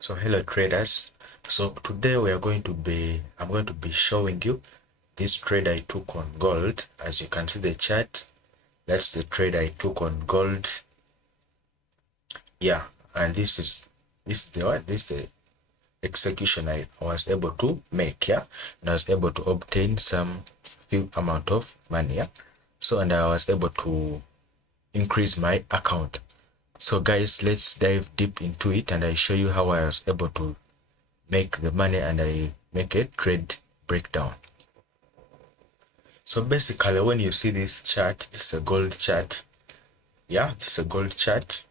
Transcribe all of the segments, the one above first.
So hello traders. So today I'm going to be showing you this trade I took on gold. As you can see the chart, that's the trade I took on gold. Yeah, and this is the execution I was able to make. Yeah, and I was able to obtain some few amount of money. Yeah, so and I was able to increase my account. So guys, let's dive deep into it and I show you how I was able to make the money and I make a trade breakdown. So basically when you see this chart, this is a gold chart. Yeah, this is a gold chart.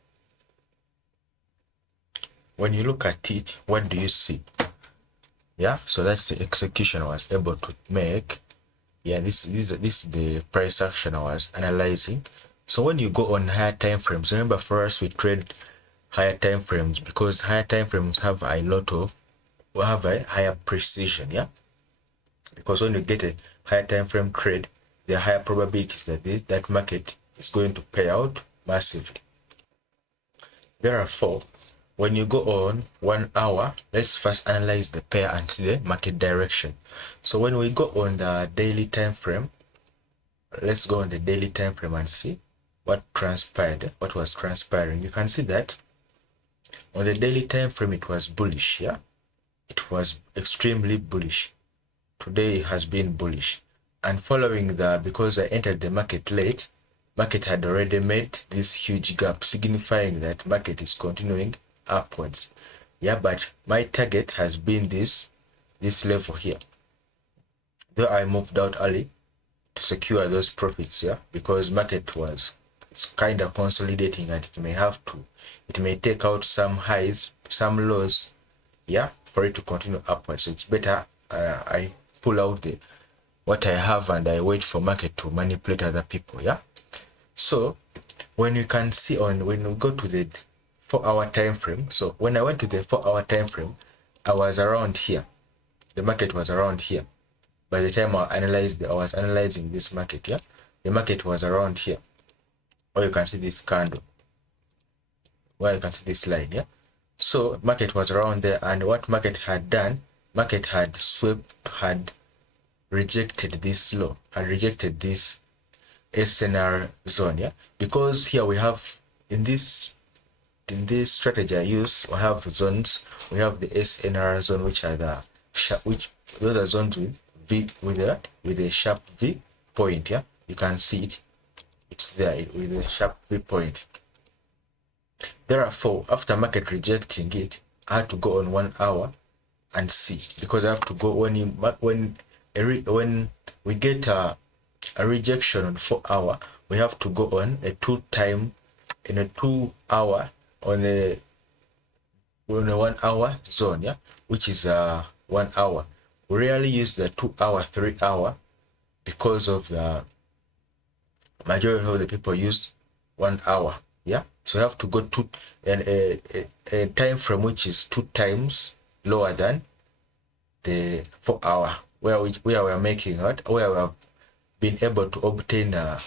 When you look at it, what do you see? Yeah, so that's the execution I was able to make. Yeah, this is the price action I was analyzing. So when you go on higher time frames, remember for us we trade higher time frames because higher time frames have a higher precision. Yeah, because when you get a higher time frame trade, there are higher probabilities that that market is going to pay out massively. Therefore, when you go on 1 hour, let's first analyze the pair and see the market direction. So when we go on the daily time frame, let's go on the daily time frame and see what transpired, what was transpiring. You can see that on the daily time frame it was bullish. Yeah, it was extremely bullish. Today has been bullish, and following that, because I entered the market late, market had already made this huge gap, signifying that market is continuing upwards. Yeah, but my target has been this level here, though I moved out early to secure those profits. Yeah, because market was, it's kind of consolidating and it may take out some highs, some lows, yeah, for it to continue upwards. So it's better I pull out what I have and I wait for market to manipulate other people. Yeah, so when you can see when we go to the 4-hour time frame, so when I went to the 4-hour time frame, I was around here, the market was around here. By the time I was analyzing this market, yeah, the market was around here, or you can see this candle, where you can see this line. Yeah, so market was around there, and what market had done, market had swept, had rejected this low, had rejected this SNR zone. Yeah, because here we have in this strategy I use, we have zones. We have the SNR zone, which are those are zones with V, with a sharp V point. Yeah, you can see it, it's there with a sharp V point. Therefore, after market rejecting it, I had to go on 1 hour and see, because I have to go when we get a rejection on 4 hour, we have to go on a 2 hour on a 1 hour zone. Yeah, which is 1 hour. We rarely use the 2 hour, 3 hour, because of the majority of the people use 1 hour. Yeah, so you have to go to a time frame which is 2 times lower than the 4 hour, where we are making out, where we have been able to obtain a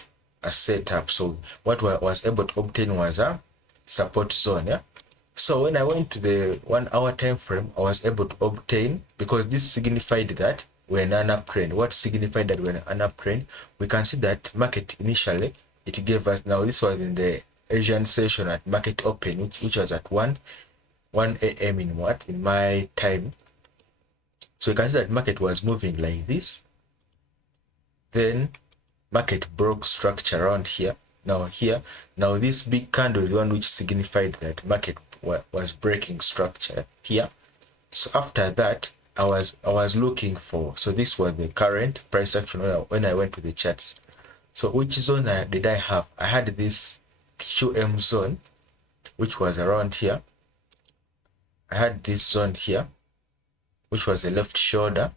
setup. So what I was able to obtain was a support zone. Yeah, so when I went to the 1 hour time frame, I was able to obtain, because this signified that we're in an uptrend. What signified that we're in an uptrend? We can see that market initially, it gave us, now this was in the Asian session at market open, which was at 1 a.m. in my time. So you can see that market was moving like this. Then market broke structure around here. Now this big candle is the one which signified that market was breaking structure here. So after that, I was looking for, so this was the current price action when I went to the charts. So which zone did I have? I had this QM zone, which was around here. I had this zone here, which was the left shoulder,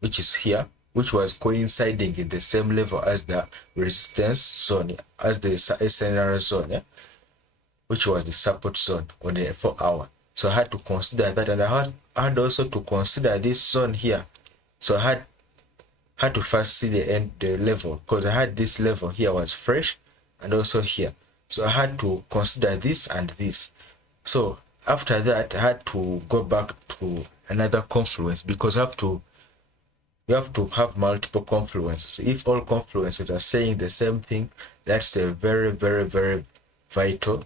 which is here, which was coinciding in the same level as the resistance zone, as the SNR zone. Yeah? Which was the support zone on the 4 hour. So I had to consider that, and I had also to consider this zone here. So I had to first see the level, because I had this level here was fresh, and also here. So I had to consider this and this. So after that I had to go back to another confluence, because you have to have multiple confluences. If all confluences are saying the same thing, that's a very, very, very vital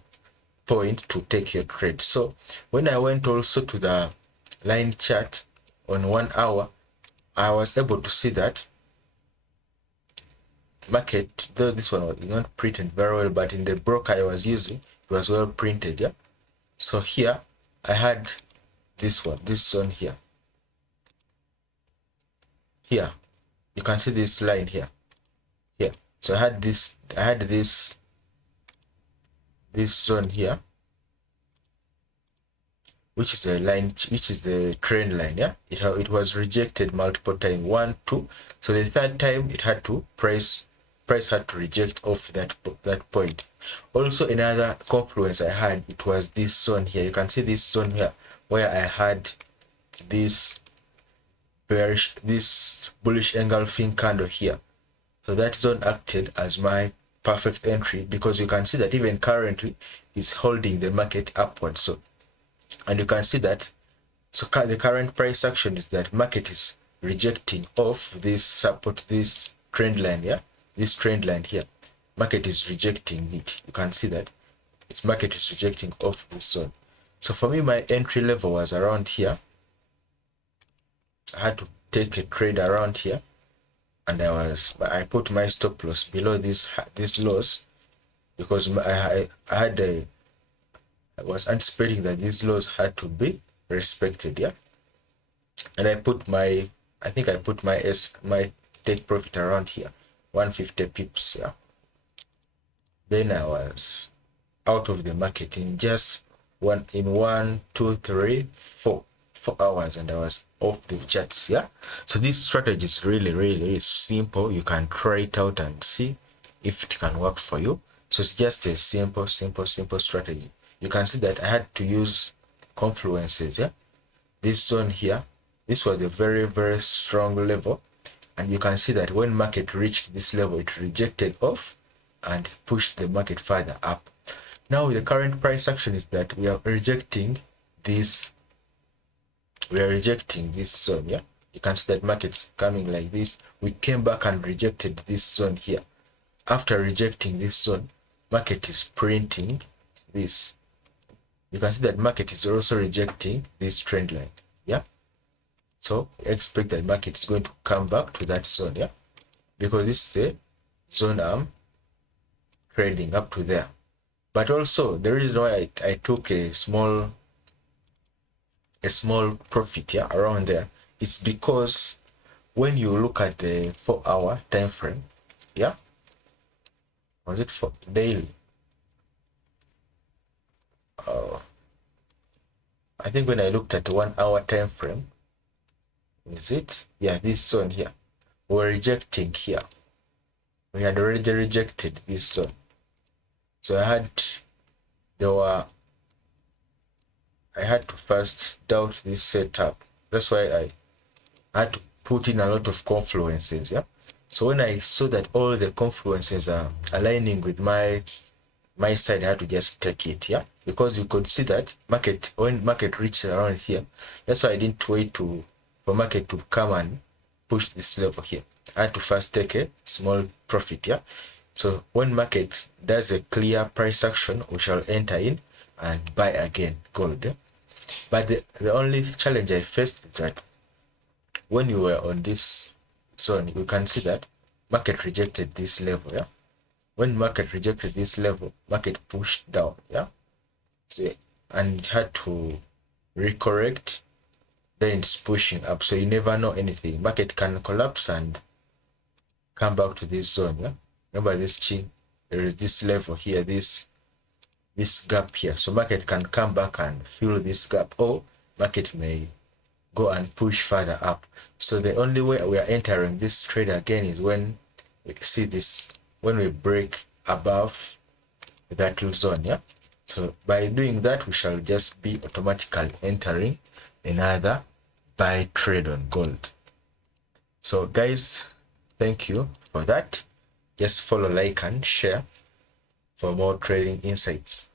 point to take your trade. So when I went also to the line chart on 1 hour, I was able to see that market, though this one was not printed very well, but in the broker I was using, it was well printed. Yeah. So here I had this one here. Here you can see this line here. So I had this zone here, which is a line, which is the trend line. Yeah, it was rejected multiple times, 1, 2. So the third time it had to price had to reject off that point. Also another confluence I had, it was this zone here. You can see this zone here where I had this bullish engulfing candle here. So that zone acted as my perfect entry, because you can see that even currently is holding the market upwards. So, and you can see that, so the current price action is that market is rejecting off this support, this trend line. Yeah, this trend line here, market is rejecting it. You can see that its market is rejecting off this zone. So for me, my entry level was around here. I had to take a trade around here, and I put my stop loss below this loss, because I was anticipating that these lows had to be respected. Yeah, and I think I put my take profit around here, 150 pips. Yeah, then I was out of the market in just 1, 2, 3, 4 hours, and I was off the charts. Yeah, so this strategy is really, really simple. You can try it out and see if it can work for you. So it's just a simple strategy. You can see that I had to use confluences. Yeah, this zone here, this was a very, very strong level, and you can see that when market reached this level, it rejected off and pushed the market further up. Now the current price action is that we are rejecting this zone. Yeah, you can see that market is coming like this. We came back and rejected this zone here. After rejecting this zone, market is printing this. You can see that market is also rejecting this trend line. Yeah, so expect that market is going to come back to that zone. Yeah, because this is the zone I'm trading up to there. But also the reason why I took a small profit, yeah, around there, it's because when you look at the 4-hour time frame, yeah, was it for daily? I think when I looked at the 1-hour time frame, is it? Yeah, this zone here, we're rejecting here. We had already rejected this zone. So I had to first doubt this setup. That's why I had to put in a lot of confluences. Yeah. So when I saw that all the confluences are aligning with my side, I had to just take it. Yeah, because you could see that when market reached around here, that's why I didn't wait for market to come and push this level here. I had to first take a small profit. Yeah. So when market does a clear price action, we shall enter in and buy again gold. Yeah? But the only challenge I faced is that when you were on this zone, you can see that market rejected this level. Yeah, when market rejected this level, market pushed down. Yeah, so, and had to recorrect, then it's pushing up. So you never know anything. Market can collapse and come back to this zone. Yeah, remember this chin, there is this level here, this gap here. So market can come back and fill this gap, or market may go and push further up. So the only way we are entering this trade again is when we see this, when we break above that zone. Yeah, so by doing that, we shall just be automatically entering another buy trade on gold. So guys, thank you for that. Just follow, like, and share for more trading insights.